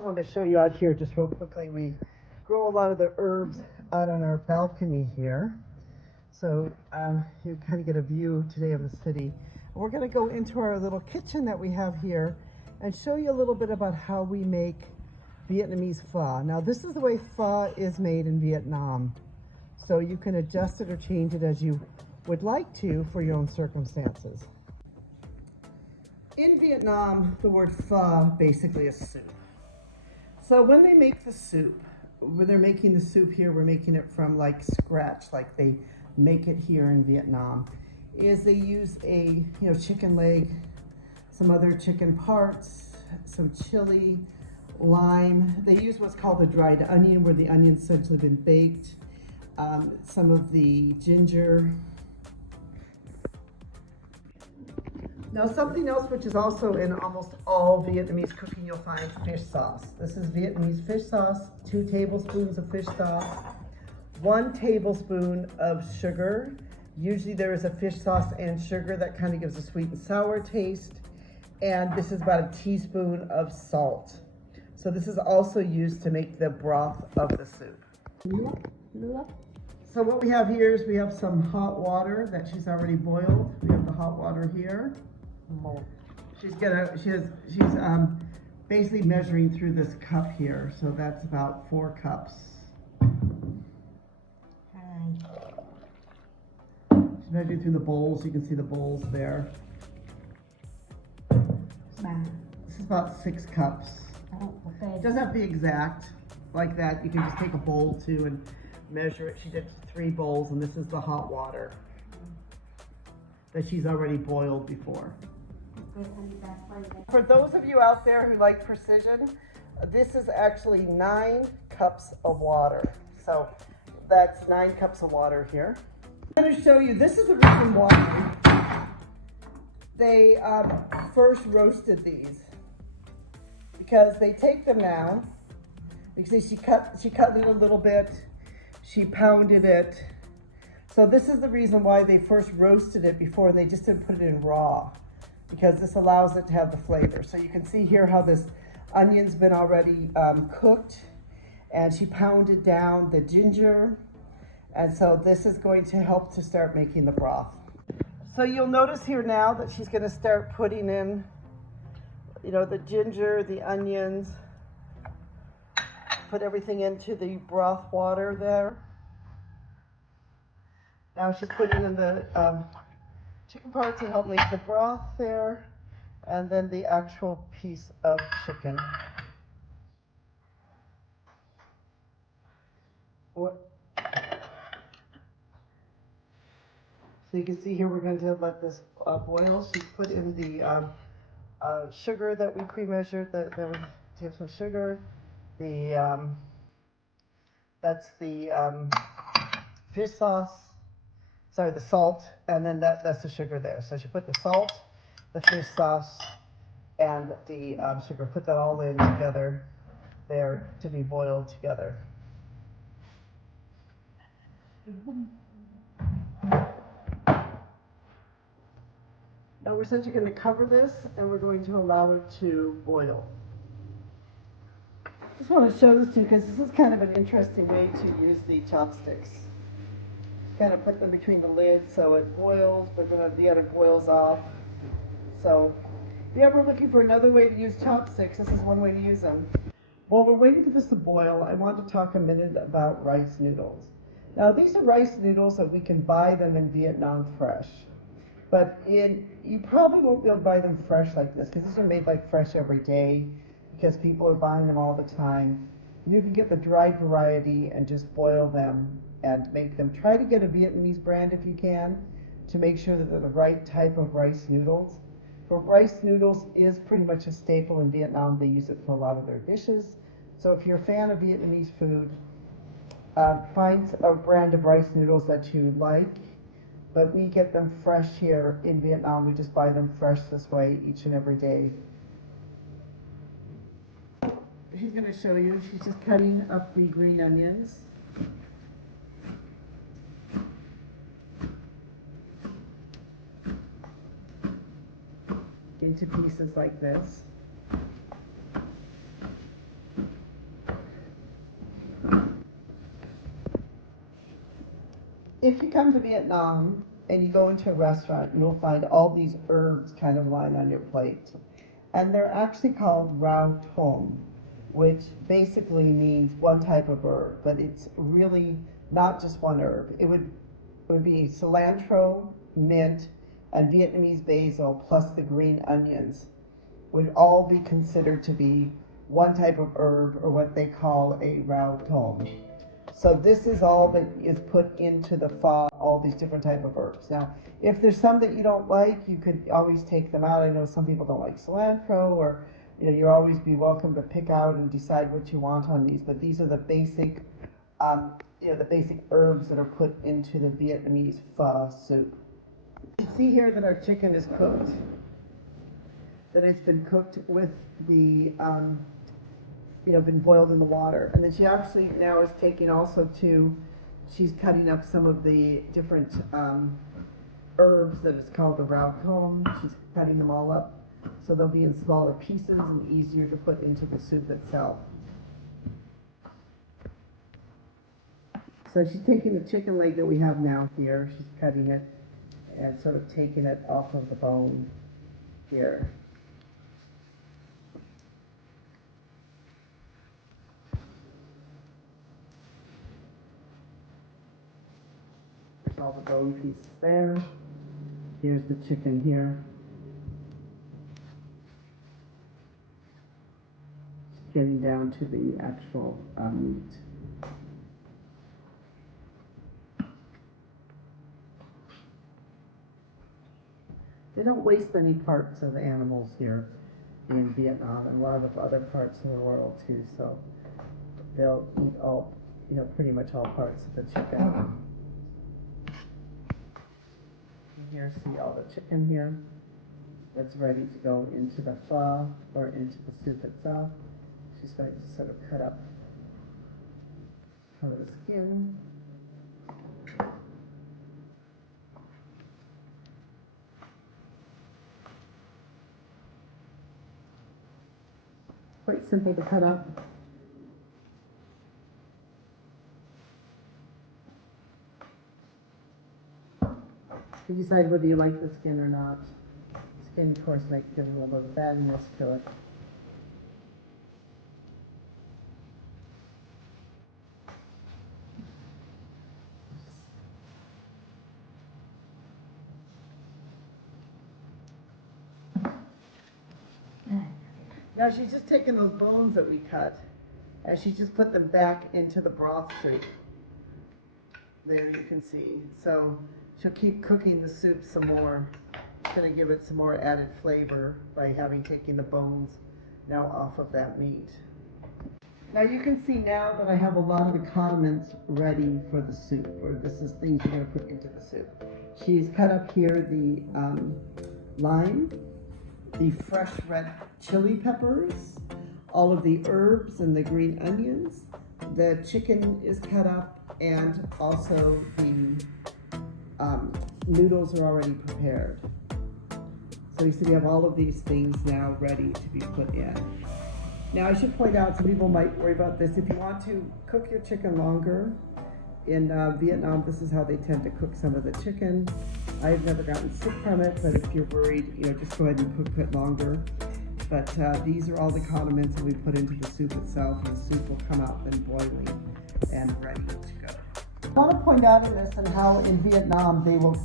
I want to show you out here just real quickly. We grow a lot of the herbs out on our balcony here. So you kind of get a view today of the city. We're going to go into our little kitchen that we have here and show you a little bit about how we make Vietnamese pho. Now this is the way pho is made in Vietnam. So you can adjust it or change it as you would like to for your own circumstances. In Vietnam, the word pho basically is soup. So when they make the soup, when they're making the soup here, we're making it from like scratch, like they make it here in Vietnam, is they use a chicken leg, some other chicken parts, some chili, lime. They use what's called a dried onion, where the onion's essentially been baked, some of the ginger. Now something else which is also in almost all Vietnamese cooking, you'll find fish sauce. This is Vietnamese fish sauce, 2 tablespoons of fish sauce, 1 tablespoon of sugar. Usually there is a fish sauce and sugar that kind of gives a sweet and sour taste. And this is about a teaspoon of salt. So this is also used to make the broth of the soup. So what we have here is we have some hot water that she's already boiled. We have the hot water here. She's basically measuring through this cup here, so that's about 4 cups. She's measuring through the bowls. You can see the bowls there. This is about 6 cups. It doesn't have to be exact like that. You can just take a bowl too and measure it. She did 3 bowls, and this is the hot water that she's already boiled before. For those of you out there who like precision, this is actually 9 cups of water. So that's 9 cups of water here. I'm going to show you, this is the reason why they first roasted these. Because they take them now, you see she cut it a little bit, she pounded it. So this is the reason why they first roasted it before. They just didn't put it in raw, because this allows it to have the flavor. So you can see here how this onion's been already cooked, and she pounded down the ginger. And so this is going to help to start making the broth. So you'll notice here now that she's gonna start putting in, the ginger, the onions, put everything into the broth water there. Now she's putting in the chicken parts to help make the broth there, and then the actual piece of chicken. So you can see here we're going to let this boil. She's put in the sugar that we pre-measured. There was some sugar. That's the fish sauce. Sorry, the salt, and then that's the sugar there. So she put the salt, the fish sauce, and the sugar. Put that all in together there to be boiled together. Now we're essentially going to cover this, and we're going to allow it to boil. I just want to show this to you because this is kind of an interesting way to use the chopsticks. Kind of put them between the lids so it boils, but then the other boils off. So if you're ever looking for another way to use chopsticks, this is one way to use them. While we're waiting for this to boil, I want to talk a minute about rice noodles. Now these are rice noodles that we can buy them in Vietnam fresh. But you probably won't be able to buy them fresh like this, because these are made like fresh every day, because people are buying them all the time. You can get the dried variety and just boil them and make them. Try to get a Vietnamese brand if you can, to make sure that they're the right type of rice noodles. For rice noodles is pretty much a staple in Vietnam. They use it for a lot of their dishes. So if you're a fan of Vietnamese food, find a brand of rice noodles that you like. But we get them fresh here in Vietnam. We just buy them fresh this way each and every day. She's going to show you. She's just cutting up the green onions. Into pieces like this. If you come to Vietnam and you go into a restaurant, you'll find all these herbs kind of lying on your plate. And they're actually called rau thom, which basically means one type of herb, but it's really not just one herb. It would be cilantro, mint, and Vietnamese basil plus the green onions would all be considered to be one type of herb, or what they call a rau thom. So this is all that is put into the pho, all these different type of herbs. Now, if there's some that you don't like, you could always take them out. I know some people don't like cilantro, or you'll always be welcome to pick out and decide what you want on these. But these are the basic, the basic herbs that are put into the Vietnamese pho soup. You see here that our chicken is cooked. That it's been cooked with the been boiled in the water. And then she actually now is taking also she's cutting up some of the different herbs that is called the rau thom. She's cutting them all up so they'll be in smaller pieces and easier to put into the soup itself. So she's taking the chicken leg that we have now here, she's cutting it and sort of taking it off of the bone here. All the bone pieces there. Here's the chicken here. Getting down to the actual meat. They don't waste any parts of the animals here in Vietnam and a lot of other parts of the world too, so they'll eat all, pretty much all parts of the chicken. Here, see all the chicken here that's ready to go into the pho or into the soup itself. She's going to sort of cut up part of the skin. Quite simple to cut up. You decide whether you like the skin or not. Skin, of course, makes it a little bit of fattiness to it. Now she's just taken those bones that we cut, and she just put them back into the broth soup. There you can see. So she'll keep cooking the soup some more. It's going to give it some more added flavor by having taken the bones now off of that meat. Now you can see now that I have a lot of the condiments ready for the soup, or this is things you're going to put into the soup. She's cut up here the lime, the fresh red chili peppers, all of the herbs and the green onions. The chicken is cut up, and also the noodles are already prepared. So you see we have all of these things now ready to be put in. Now I should point out, some people might worry about this, if you want to cook your chicken longer, in Vietnam this is how they tend to cook some of the chicken. I've never gotten sick from it, but if you're worried, just go ahead and cook it longer. But these are all the condiments that we put into the soup itself, and the soup will come out then boiling and ready to go. I want to point out in this and how in Vietnam they will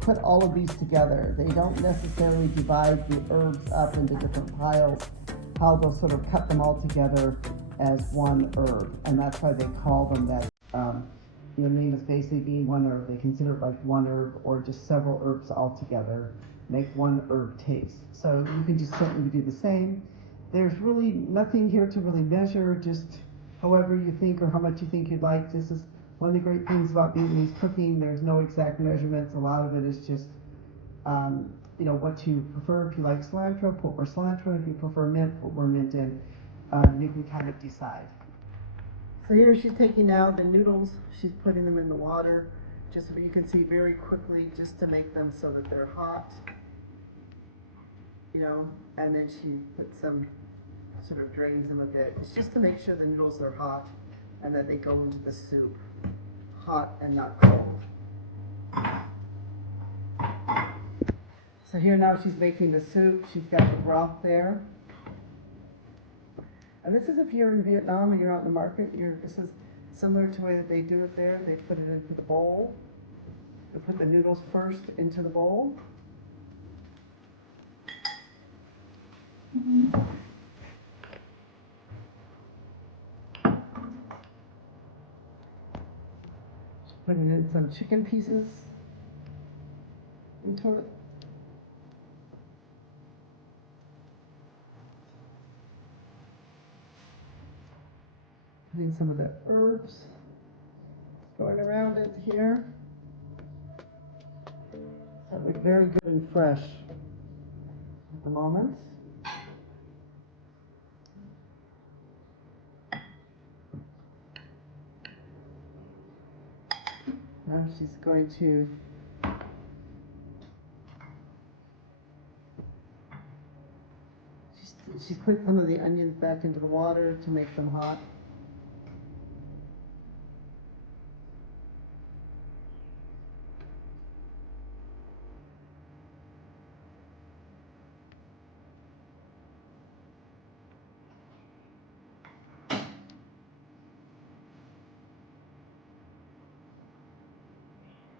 put all of these together. They don't necessarily divide the herbs up into different piles, how they'll sort of cut them all together as one herb, and that's why they call them that. The name is basically being one herb. They consider it like one herb or just several herbs all together make one herb taste. So you can just certainly do the same. There's really nothing here to really measure, just however you think or how much you think you'd like. This is one of the great things about Vietnamese cooking. There's no exact measurements. A lot of it is just what you prefer. If you like cilantro, put more cilantro. If you prefer mint, put more mint in. You can kind of decide. So here she's taking now the noodles. She's putting them in the water, just so you can see very quickly, just to make them so that they're hot. And then she puts some, sort of drains them a bit. It's just to make sure the noodles are hot and that they go into the soup hot and not cold. So here now she's making the soup. She's got the broth there. And this is if you're in Vietnam and you're out in the market, this is similar to the way that they do it there. They put it into the bowl. They put the noodles first into the bowl. Putting in some chicken pieces into it. Putting some of the herbs going around it here. That look very good and fresh at the moment. Now she's going to she's put some of the onions back into the water to make them hot.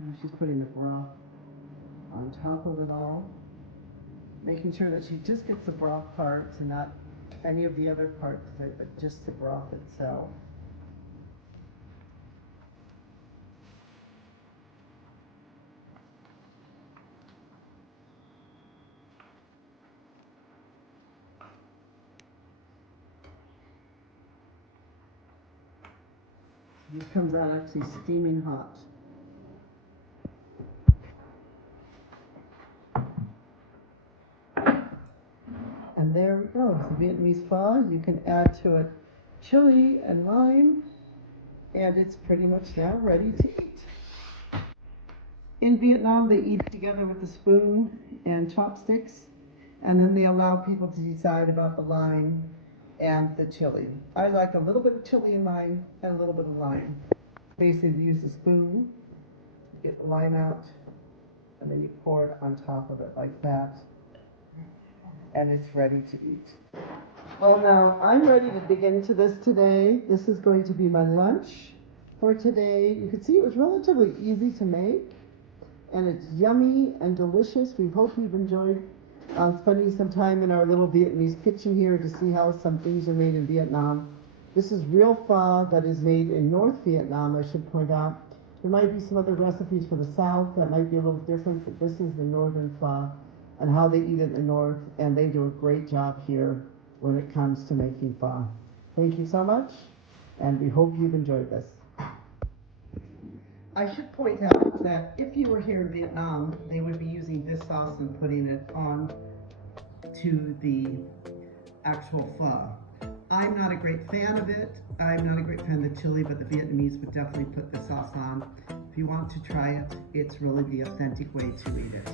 Now she's putting the broth on top of it all, making sure that she just gets the broth parts and not any of the other parts of it, but just the broth itself. This comes out actually steaming hot. And there we go, it's the Vietnamese pho. You can add to it chili and lime, and it's pretty much now ready to eat. In Vietnam, they eat together with a spoon and chopsticks, and then they allow people to decide about the lime and the chili. I like a little bit of chili and lime and a little bit of lime. Basically, you use a spoon, get the lime out, and then you pour it on top of it like that, and it's ready to eat. Well, now I'm ready to dig into this today. This is going to be my lunch for today. You can see it was relatively easy to make, and it's yummy and delicious. We hope you've enjoyed spending some time in our little Vietnamese kitchen here to see how some things are made in Vietnam. This is real pho that is made in North Vietnam, I should point out. There might be some other recipes for the South that might be a little different, but this is the Northern pho and how they eat it in the North, and they do a great job here when it comes to making pho. Thank you so much, and we hope you've enjoyed this. I should point out that if you were here in Vietnam, they would be using this sauce and putting it on to the actual pho. I'm not a great fan of it. I'm not a great fan of the chili, but the Vietnamese would definitely put the sauce on. If you want to try it, it's really the authentic way to eat it.